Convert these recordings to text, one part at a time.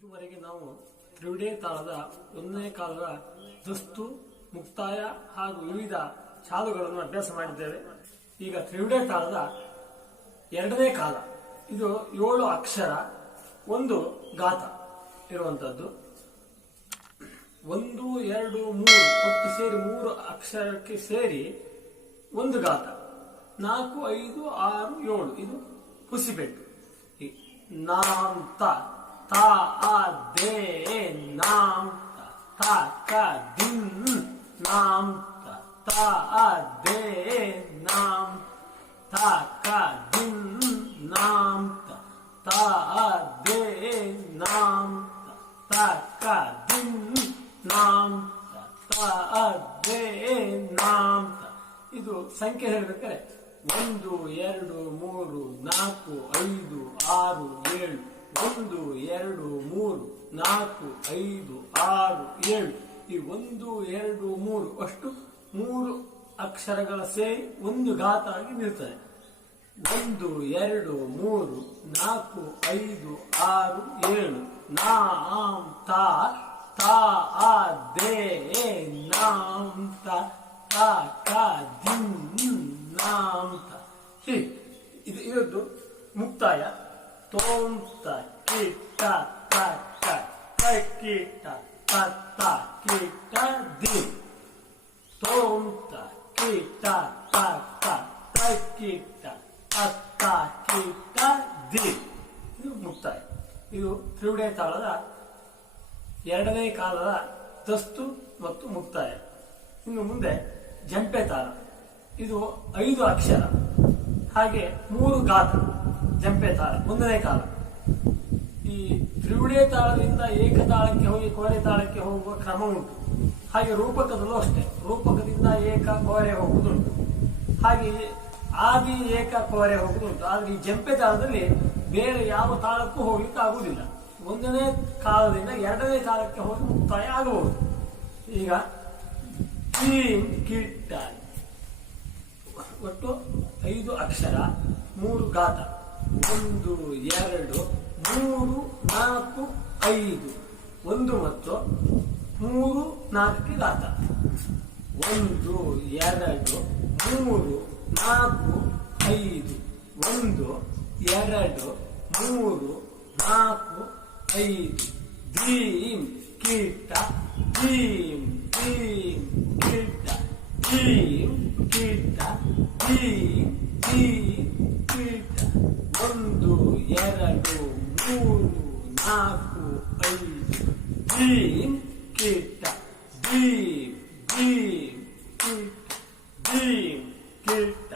ಇದುವರೆಗೆ ನಾವು ತ್ರಿವಿಡೆ ತಾಳದ ಒಂದನೇ ಕಾಲದ ದಸ್ತು, ಮುಕ್ತಾಯ ಹಾಗೂ ವಿವಿಧ ಚಾಲುಗಳನ್ನು ಅಭ್ಯಾಸ ಮಾಡಿದ್ದೇವೆ. ಈಗ ತ್ರಿವಿಡೆ ತಾಳದ ಎರಡನೇ ಕಾಲ, ಇದು ಏಳು ಅಕ್ಷರ, ಒಂದು ಗಾತ ಇರುವಂತದ್ದು. ಒಂದು, ಎರಡು, ಮೂರು, ಒಟ್ಟು ಸೇರಿ ಮೂರು ಅಕ್ಷರಕ್ಕೆ ಸೇರಿ ಒಂದು ಗಾತ ನಾಲ್ಕು, ಐದು, ಆರು, ಏಳು, ಇದು ಹುಸಿಪೆಟ್ಟು. ಈ ನಾಮ್ ತ de ಆ ದೇ ನಾಮ್ ka din ಕ ದಿನ್ ನಾಮ್ ತ ತಾ nam ದೇ ನಾಮ್ din ಕ ದಿನ್ ನಾಮ್ a ತಾ nam ತಾ ಕ ದಿನ್ ನಾಮ್ ತ ತಾ ಆ ದೇ ನಾಮ್ ಇದು ಸಂಖ್ಯೆ ಹೇಳಬೇಕಾದ್ರೆ ಒಂದು, ಎರಡು, ಮೂರು, ನಾಲ್ಕು, ಐದು, ಆರು, ಏಳು. ಒಂದು, ಎರಡು, ಮೂರು, ನಾಲ್ಕು, ಐದು, ಆರು, ಏಳು. ಈ ಒಂದು, ಎರಡು, ಮೂರು ಅಷ್ಟು ಮೂರು ಅಕ್ಷರಗಳ ಸೇರಿ ಒಂದು ಘಾತ ಆಗಿ ನಿಲ್ತದೆ ಒಂದು, ಎರಡು, ಮೂರು, ನಾಲ್ಕು, ಐದು, ಆರು, ಏಳು. ನಾಂ ತಾ ತಾ, ಆ, ದೇ ನಾಂ, ತ, ತಾ ದಿಂ ದಿನ್ ನಾಂ, ತ. ಹೀಗೆ. ಇದು ಇವತ್ತು ಮುಕ್ತಾಯ. ತೋಂ ತ ಕಿಟ್ಟ ತ ಕ ತ ಕಿಟ್ಟ ತ ತ ದಿ ದಿನ್ ತೋಂ ತ ಕಿಟ್ಟ ತ ಕ ತ ಕಿಟ್ಟ ತ ತ ಕಿಟ್ಟ ದಿನ್ ಇದು ಮುಕ್ತಾಯ ಇದು ತ್ರಿವಿಡೆ ತಾಳದ ಎರಡನೇ ಕಾಲದ ದಸ್ತು ಮತ್ತು ಮುಕ್ತಾಯ. ಇನ್ನು ಮುಂದೆ ಜಂಪೆ ತಾಳ. ಇದು ಐದು ಅಕ್ಷರ. ಹಾಗೆ ಮೂರು ಗಾತ ಜಂಪೆ ತಾಳ ಒಂದನೇ ಕಾಲ. ಈ ತ್ರಿವಿಡೆ ತಾಳದಿಂದ ಏಕತಾಳಕ್ಕೆ ಹೋಗಿ ಕೋರೆ ತಾಳಕ್ಕೆ ಹೋಗುವ ಕ್ರಮ ಉಂಟು. ಹಾಗೆ ರೂಪಕದಲ್ಲೂ ಅಷ್ಟೇ. ರೂಪಕದಿಂದ ಏಕ ಕೋರೆ ಹೋಗುವುದುಂಟು. ಹಾಗೆ ಆದಿ ಏಕ ಕೋರೆ ಹೋಗುವುದುಂಟು. ಆದ್ರೆ ಈ ಜಂಪೆ ತಾಳದಲ್ಲಿ ಬೇರೆ ಯಾವ ತಾಳಕ್ಕೂ ಹೋಗ್ಲಿಕ್ಕೆ ಆಗುವುದಿಲ್ಲ. ಒಂದನೇ ಕಾಲದಿಂದ ಎರಡನೇ ಕಾಲಕ್ಕೆ ಹೋಗಿ ಮುಕ್ತಾಯ ಆಗಬಹುದು. ಈಗ ಒಟ್ಟು ಐದು ಅಕ್ಷರ, ಮೂರು ಗಾತ ಒಂದು, ಎರಡು, ಮೂರು, ನಾಲ್ಕು, ಐದು. ಒಂದು ಮತ್ತು ಮೂರು, ನಾಲ್ಕು ಘಾತ. ಒಂದು, ಎರಡು, ಮೂರು, ನಾಲ್ಕು, ಐದು. ಒಂದು, ಎರಡು, ಮೂರು, ನಾಲ್ಕು, ಐದು. ಭೀಮ್ ಕೀಟ ಭೀಮ್ ಭೀಮ್ ಕೀಟ ಭೀಮ್ ಕೀಟ ಭೀಮ್ ಧೀಂ ಕೀಟ ಒಂದು ಎರಡು ಮೂರು ನಾಲ್ಕು ಐದು ಧೀಂ ಕೀಟ ಧೀಂ ಕೀಟ ಧೀಂ ಕೀಟ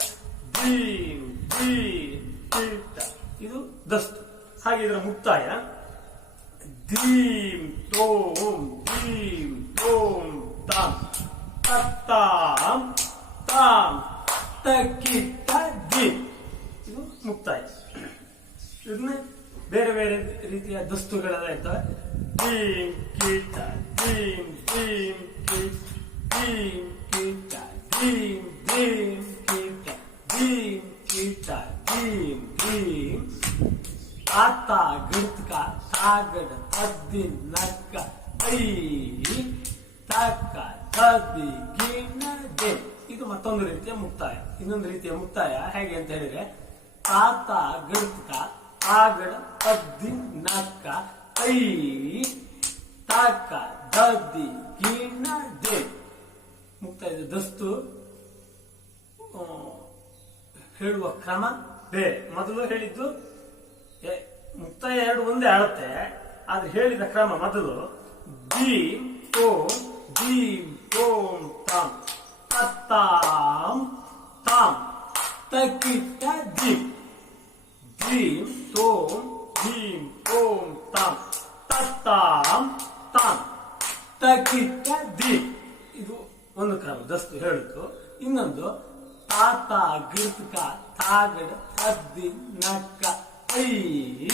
ಧೀಂ ಧೀಂ ಕೀಟ ಇದು ದಸ್ತು. ಹಾಗೆ ಇದರ ಮುಕ್ತಾಯ. ದೀಂ ತೋಂ ದೀಂ ತೋಂ ತಾಂ ತತ್ತಾಂ ತಾಂ ತಕ್ಕಿತ್ತ ದಿ ಇದು ಮುಕ್ತಾಯ. ಇದನ್ನೇ ಬೇರೆ ಬೇರೆ ರೀತಿಯ ದಸ್ತುಗಳೆಲ್ಲ ಇರ್ತವೆ. ಆತ ಗಡ್ಕ ತಾಗಡ ತದ್ದಿ ನಕ್ಕ ಐ ತಕ್ಕ ತದ್ದಿ ಗಿಣ್ಣ ದೆ ಇದು ಮತ್ತೊಂದು ರೀತಿಯ ಮುಕ್ತಾಯ ಇನ್ನೊಂದು ರೀತಿಯ ಮುಕ್ತಾಯ ಹೇಗೆ ಅಂತ ಹೇಳಿದ್ರೆ ತಾತ ಗಡ್ಕ ಆಗಡ ತದ್ದಿ ನಕ್ಕ ಐ ತಾಕ ದದ್ದಿ ಗಿಣ್ಣ ದೇ. ಮುಕ್ತಾಯದ ದಸ್ತು ಹೇಳುವ ಕ್ರಮ ಬೇರೆ ಮೊದಲು ಹೇಳಿದ್ದು ಮುಕ್ತಾಯ ಎರಡು ಒಂದೇ ಆಡುತ್ತೆ ಆದ್ರೆ ಹೇಳಿದ ಕ್ರಮ ಮೊದಲು ಬಿ ಓಂ ದೀಂ ಓಂ ತಾಂ. ತಾಮ್ ತಾಮ್ ತಕ್ಕಿಟ್ಟ ದೀಪ್ ಭೀಮ್ ತೋಂ, ಭೀಮ್ ಓಂ ತಾಂ ತತ್ತಾಂ ತಾಂ ತಕ್ಕಿಟ್ಟ ದಿ ಇದು ಒಂದು ಕ್ರಮ, ದಸ್ತು ಹೇಳಿತು. ಇನ್ನೊಂದು ತಾತ ಗಿರ್ತಕ ತಾಗಡ ತದ್ದಿ ನಕ್ಕ, ಐ.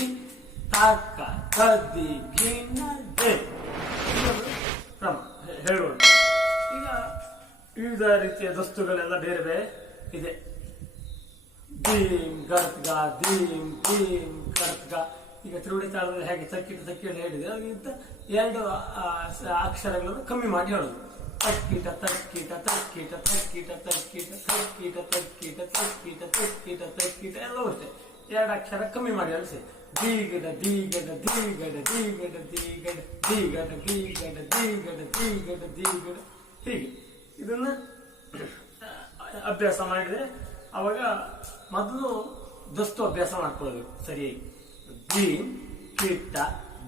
ತಾಕ ತದ್ದಿ ಗಿನ ದೆ. ಕ್ರಮ, ಹೇ- ಹೇಳುವುದು ಈಗ ವಿವಿಧ ರೀತಿಯ ದಸ್ತುಗಳೆಲ್ಲ ಬೇರೆ ಬೇರೆ ಇದೆ. ದೀಂ ಗರ್ತ್ಗ ದೀಂ ದೀಂ ಕರ್ತ್ಗ ಈಗ ತ್ರಿವಳಿ ತಾಳದಲ್ಲಿ ಹೇಗೆ ತಕ್ಕಿಟ್ಟು ತಕ್ಕಿ ಅಂತ ಹೇಳಿದ್ರೆ ಅದಕ್ಕಿಂತ ಎರಡು ಅಕ್ಷರಗಳನ್ನು ಕಮ್ಮಿ ಮಾಡಿ ಹೇಳೋದು. ತಕ್ಕಿಟ ತಕ್ಕಿಟ ತಕ್ಕಿಟ ತಕ್ಕಿಟ ತಕ್ಕಿಟ ತಕ್ಕಿಟ ತಕ್ಕಿಟ ತಕ್ಕಿಟ ತಕ್ಕಿಟ ತಕ್ಕಿಟ ಎಲ್ಲವೂ ಅಷ್ಟೇ. ಎರಡು ಅಕ್ಷರ ಕಮ್ಮಿ ಮಾಡಿ ಹೇಳಿ ದೀಗಡ ದೀಗಡ ದೀಗಡ ದೀಗಡ ದೀಗಡ ದೀಗಡ ದೀಗಡ ದೀಗಡ ದೀಗಡ ದೀಗಡ ಹೀಗೆ. ಇದನ್ನ ಅಭ್ಯಾಸ ಮಾಡಿದ್ರೆ ಅವಾಗ ಮೊದಲು ದಸ್ತು ಅಭ್ಯಾಸ ಮಾಡ್ಕೊಳ್ಬೇಕು ಸರಿಯಾಗಿ. ಬೀನ್ ಕೀಟ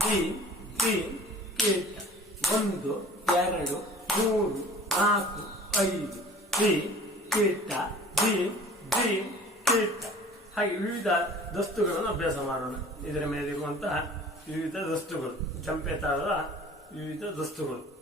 ಬೀನ್ ಬೀನ್ ಕೀಟ ಒಂದು, ಎರಡು, ಮೂರು, ನಾಲ್ಕು, ಐದು. ಬೀನ್ ಕೀಟ ಬೀನ್ ಬೀನ್ ಕೀಟ ಹಾಗೆ ವಿವಿಧ ದಸ್ತುಗಳನ್ನು ಅಭ್ಯಾಸ ಮಾಡೋಣ. ಇದರ ಮೇಲೆ ಇರುವಂತಹ ವಿವಿಧ ದಸ್ತುಗಳು. ಚಂಪೆ ವಿವಿಧ ದಸ್ತುಗಳು.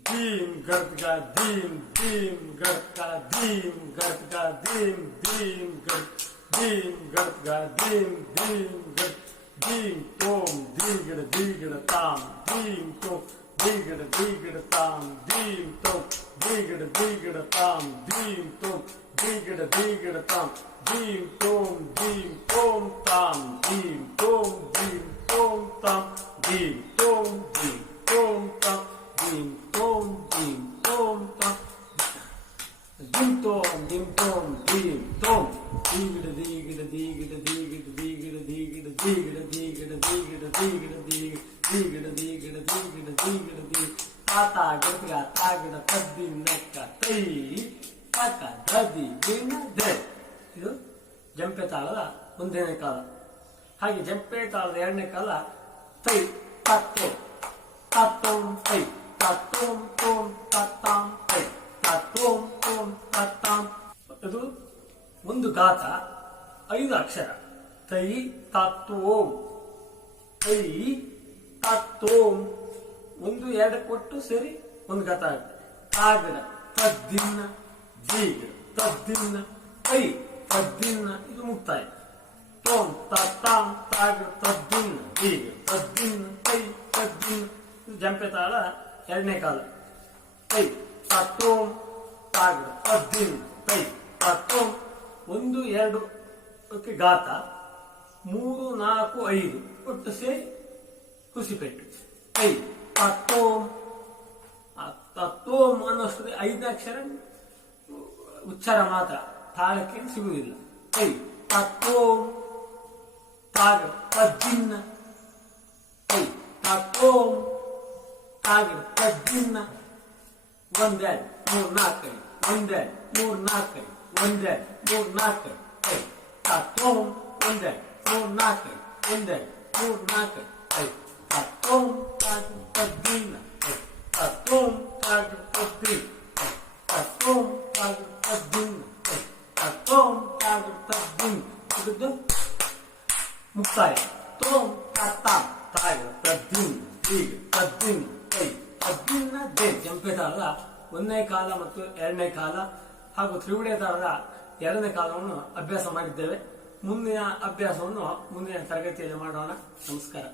Bhim ಗರ್ತ್ಕ Bhim Bhim ಗರ್ತ್ಕ Bhim ಗರ್ತ್ಕ Bhim Bhim girth Bhim ಗರ್ತ್ಕ Bhim Bhim girth Ding dong, ding digada tam. Ding dong, ding digada tam. Ding dong, ding digada tam. Ding dong, ding digada tam. Ding dong, ding dong tam. Ding dong, ding dong tam. Ding dong, ding dong tam. Ding dong, ding dong tam. ನಿಂತೋ ನಿಂತೊಂದ್ ದಿಮ್ ತೋಮ್ ದಿಗ್ಡ ದೀಗಡ್ ದೀಗಡ್ ದೀಗಡ್ ದಿಗಡ್ ದಿಗಡ್ ದಿಗಡ ದೀಗಡ ದೀಗಡ್ ದಿಗ್ಡ ದೀಗ್ ದಿಗ್ಡ ದೀಗಡ್ ದೀಗಿಡ ದಿಗ್ಡ ದೀ ಪತಾಗ ತಗಿಡ ತದ್ದಿ ಮೆಕ್ಕ ತೈ ಪಕ್ಕ ಧದಿ the ದೆ ಜಂಪೆ ತಾಲ ಉಂದೆ ಕಾಲ high ಜಂಪೆ ತಾಲೆ ಎಣ್ಣೆ ಕಲ್ಲ ತೈ ಪತೋ ಪತೋಂ high ಪ ತೋಂ ತೋಮ್ ಪತಂ five ಪ ತೋಂ ಇದು ಒಂದು ಗಾತ ಐದು ಅಕ್ಷರ. ತೈ ತಾತ್ವೋಂ. ತೈ ತಾತ್ವೋಂ. ಒಂದು, ಎರಡು ಕೊಟ್ಟು ಸರಿ ಒಂದು ಗಾತ ಆಗುತ್ತೆ. ತಾಗಡ ತದ್ದಿನ್ನ ಜೀಗ ತದ್ದಿನ್ನ, ಐ. ತದ್ದಿನ್ನ, ಇದು ಮುಕ್ತಾಯ. ತೋಂ, ತತ್ತಾಂ, ತಾಗ, ತದ್ದಿನ್ನ ಜೀಗ ತದ್ದಿನ್ನ ಐ ತದ್ದಿನ್ನ. ಇದು ಜಂಪೆ ತಾಳ ಎರಡನೇ ಕಾಲ. ಐ ತತ್ತೋಂ ಕಾಗದ ಹದಿನೇಳು ಕೈ ಹತ್ತು ಒಂದು ಎರಡು ಗಾತ ಮೂರು ನಾಲ್ಕು ಐದು ಒಟ್ಟು ಸೇರಿ ಹುಸಿಪೆಟ್ಟು ಐದು ಹತ್ತೋಂ ಹತ್ತೋಂ ಅನ್ನೋಷ್ಟೊತ್ತಿಗೆ ಐದನೇ ಅಕ್ಷರ ಉಚ್ಚಾರ ಮಾತ್ರ ತಾಳಕ್ಕೆ ಸಿಗುವುದಿಲ್ಲ ಐದು ಹತ್ತೋಂ ತಾಗ ಹದ್ದಿನ್ನ ಐ ಹತ್ತೋಂ ತಾಗ ಹದ್ದಿನ್ನ ಒಂದೆರಡು ಮೂರ್ ನಾಲ್ಕು ಒಂದೆ ಮೂರ್ ನಾಲ್ಕು ಒಂದೆ ಮೂರ್ ನಾಲ್ಕು ಐ ತತ್ತೋಂ ಒಂದೆ ಮೂರ್ ನಾಲ್ಕು ಒಂದೆ ಮೂರ್ ನಾಲ್ಕು ಐ ತತ್ತೋಂ ಕಾದು ಪದ್ದೀನ ಐ ತತ್ತೋಂ ಕಾದು ಪದ್ದಿ ತತ್ತೋಂ ಕಾದು ಪದ್ದಿನ ಐ ತತ್ತೋಂ ಕಾದು ಪದ್ದಿನ ಇದು ಮುಕ್ತಾಯ ತೋಂ ತತ್ತ ತಾಯ ಪದ್ದಿನ ಈಗ ಒಂದನೇ ಕಾಲ ಮತ್ತು ಎರಡನೇ ಕಾಲ ಹಾಗೂ ತ್ರಿವಿಡಿಯ ತಾಳದ ಎರಡನೇ ಕಾಲವನ್ನು ಅಭ್ಯಾಸ ಮಾಡಿದ್ದೇವೆ. ಮುಂದಿನ ಅಭ್ಯಾಸವನ್ನು ಮುಂದಿನ ತರಗತಿಯಲ್ಲಿ ಮಾಡೋಣ. ನಮಸ್ಕಾರ.